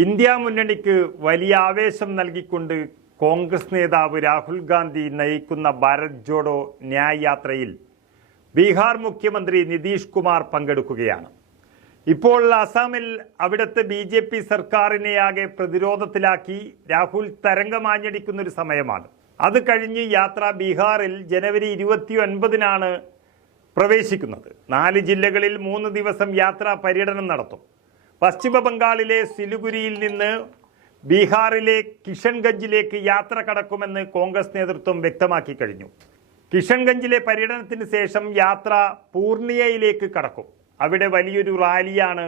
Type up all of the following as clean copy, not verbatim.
India മുന്നണിക്ക് വലിയ ആവേശം നൽകിക്കൊണ്ട് കോൺഗ്രസ് നേതാവ് രാഹുൽ ഗാന്ധി നയിക്കുന്ന ഭാരത് ജോഡോ ന്യായ് യാത്രയിൽ ബീഹാർ മുഖ്യമന്ത്രി നിതീഷ് കുമാർ പങ്കെടുക്കുകയാണ്. ഇപ്പോൾ അസാമിൽ അവിടുത്തെ BJP സർക്കാരിനെയാകെ പ്രതിരോധത്തിലാക്കി രാഹുൽ തരംഗമാഞ്ഞടിക്കുന്ന ഒരു സമയമാണ്. അത് കഴിഞ്ഞ് യാത്ര ബീഹാറിൽ ജനുവരി 29-നാണ് പ്രവേശിക്കുന്നത്. 4 ജില്ലകളിൽ 3 ദിവസം യാത്രാ പര്യടനം നടത്തും. പശ്ചിമ ബംഗാളിലെ സിലിഗുരിയിൽ നിന്ന് ബീഹാറിലെ കിഷൻഗഞ്ചിലേക്ക് യാത്ര കടക്കുമെന്ന് കോൺഗ്രസ് നേതൃത്വം വ്യക്തമാക്കി കഴിഞ്ഞു. കിഷൻഗഞ്ചിലെ പര്യടനത്തിന് ശേഷം യാത്ര പൂർണിയയിലേക്ക് കടക്കും. അവിടെ വലിയൊരു റാലിയാണ്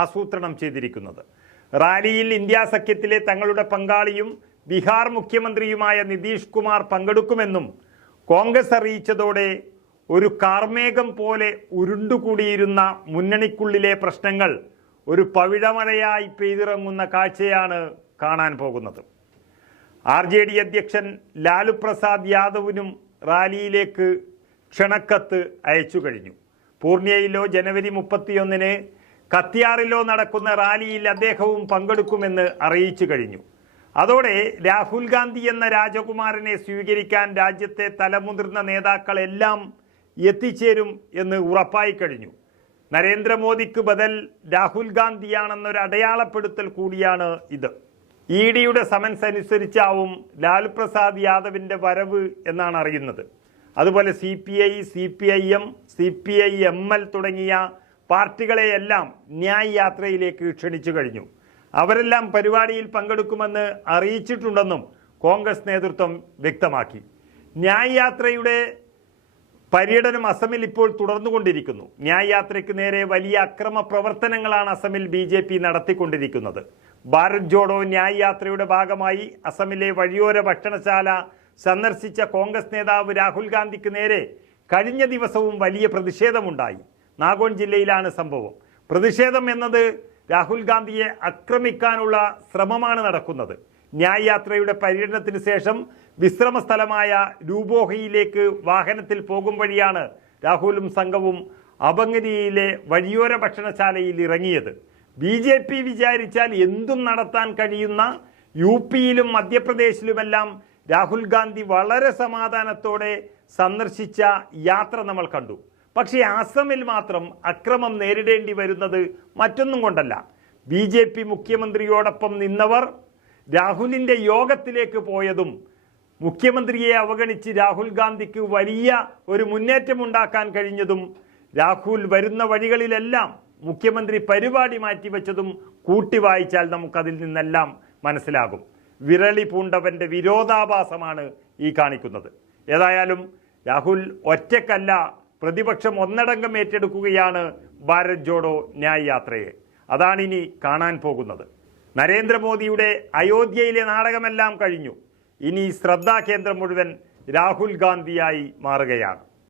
ആസൂത്രണം ചെയ്തിരിക്കുന്നത്. റാലിയിൽ ഇന്ത്യ സഖ്യത്തിലെ തങ്ങളുടെ പങ്കാളിയും ബീഹാർ മുഖ്യമന്ത്രിയുമായ നിതീഷ് കുമാർ പങ്കെടുക്കുമെന്നും കോൺഗ്രസ് അറിയിച്ചതോടെ ഒരു കാർമേഘം പോലെ ഉരുണ്ടുകൂടിയിരുന്ന മുന്നണിക്കുള്ളിലെ പ്രശ്നങ്ങൾ ഒരു പവിഴമഴയായി പെയ്തിറങ്ങുന്ന കാഴ്ചയാണ് കാണാൻ പോകുന്നത്. RJD അധ്യക്ഷൻ ലാലു പ്രസാദ് യാദവിനും റാലിയിലേക്ക് ക്ഷണക്കത്ത് അയച്ചു കഴിഞ്ഞു. പൂർണിയയിലോ ജനുവരി 31-ന് കത്തിയാറിലോ നടക്കുന്ന റാലിയിൽ അദ്ദേഹവും പങ്കെടുക്കുമെന്ന് അറിയിച്ചു കഴിഞ്ഞു. അതോടെ രാഹുൽ ഗാന്ധി എന്ന രാജകുമാരനെ സ്വീകരിക്കാൻ രാജ്യത്തെ തലമുതിർന്ന നേതാക്കളെല്ലാം എത്തിച്ചേരും എന്ന് ഉറപ്പായി കഴിഞ്ഞു. നരേന്ദ്രമോദിക്ക് ബദൽ രാഹുൽ ഗാന്ധിയാണെന്നൊരു അടയാളപ്പെടുത്തൽ കൂടിയാണ് ഇത്. EDയുടെ സമൻസ് അനുസരിച്ചാവും ലാലു പ്രസാദ് യാദവിൻ്റെ വരവ് എന്നാണ് അറിയുന്നത്. അതുപോലെ CPI, CPIM, CPI-ML തുടങ്ങിയ പാർട്ടികളെയെല്ലാം ന്യായ് യാത്രയിലേക്ക് ക്ഷണിച്ചു കഴിഞ്ഞു. അവരെല്ലാം പരിപാടിയിൽ പങ്കെടുക്കുമെന്ന് അറിയിച്ചിട്ടുണ്ടെന്നും കോൺഗ്രസ് നേതൃത്വം വ്യക്തമാക്കി. ന്യായ് യാത്രയുടെ പര്യടനം അസമിൽ ഇപ്പോൾ തുടർന്നുകൊണ്ടിരിക്കുന്നു. ന്യായ് യാത്രയ്ക്ക് നേരെ വലിയ അക്രമ പ്രവർത്തനങ്ങളാണ് അസമിൽ BJP നടത്തിക്കൊണ്ടിരിക്കുന്നത്. ഭാരത് ജോഡോ ന്യായ് യാത്രയുടെ ഭാഗമായി അസമിലെ വഴിയോര ഭക്ഷണശാല സന്ദർശിച്ച കോൺഗ്രസ് നേതാവ് രാഹുൽ ഗാന്ധിക്ക് നേരെ കഴിഞ്ഞ ദിവസവും വലിയ പ്രതിഷേധമുണ്ടായി. നാഗോൺ ജില്ലയിലാണ് സംഭവം. പ്രതിഷേധം എന്നത് രാഹുൽ ഗാന്ധിയെ ആക്രമിക്കാനുള്ള ശ്രമമാണ് നടക്കുന്നത്. ന്യായ് യാത്രയുടെ പര്യടനത്തിന് ശേഷം വിശ്രമ സ്ഥലമായ രൂപോഹയിലേക്ക് വാഹനത്തിൽ പോകും വഴിയാണ് രാഹുലും സംഘവും അബംഗനിയിലെ വഴിയോര ഭക്ഷണശാലയിൽ ഇറങ്ങിയത്. BJP വിചാരിച്ചാൽ എന്തും നടത്താൻ കഴിയുന്ന UPയിലും മധ്യപ്രദേശിലുമെല്ലാം രാഹുൽ ഗാന്ധി വളരെ സമാധാനത്തോടെ സന്ദർശിച്ച യാത്ര നമ്മൾ കണ്ടു. പക്ഷേ അസമിൽ മാത്രം അക്രമം നേരിടേണ്ടി വരുന്നത് മറ്റൊന്നും കൊണ്ടല്ല. BJP മുഖ്യമന്ത്രിയോടൊപ്പം നിന്നവർ രാഹുലിൻ്റെ യോഗത്തിലേക്ക് പോയതും മുഖ്യമന്ത്രിയെ അവഗണിച്ച് രാഹുൽ ഗാന്ധിക്ക് വലിയ ഒരു മുന്നേറ്റമുണ്ടാക്കാൻ കഴിഞ്ഞതും രാഹുൽ വരുന്ന വഴികളിലെല്ലാം മുഖ്യമന്ത്രി പരിപാടി മാറ്റിവെച്ചതും കൂട്ടി വായിച്ചാൽ നമുക്കതിൽ നിന്നെല്ലാം മനസ്സിലാകും. വിരളി പൂണ്ടവൻ്റെ വിരോധാഭാസമാണ് ഈ കാണിക്കുന്നത്. ഏതായാലും രാഹുൽ ഒറ്റക്കല്ല, പ്രതിപക്ഷം ഒന്നടങ്കം ഏറ്റെടുക്കുകയാണ് ഭാരത് ജോഡോ ന്യായ് യാത്രയെ. അതാണിനി കാണാൻ പോകുന്നത്. നരേന്ദ്രമോദിയുടെ അയോധ്യയിലെ നാടകമെല്ലാം കഴിഞ്ഞു. ഇനി ശ്രദ്ധാകേന്ദ്രം മുഴുവൻ രാഹുൽ ഗാന്ധിയായി മാറുകയാണ്.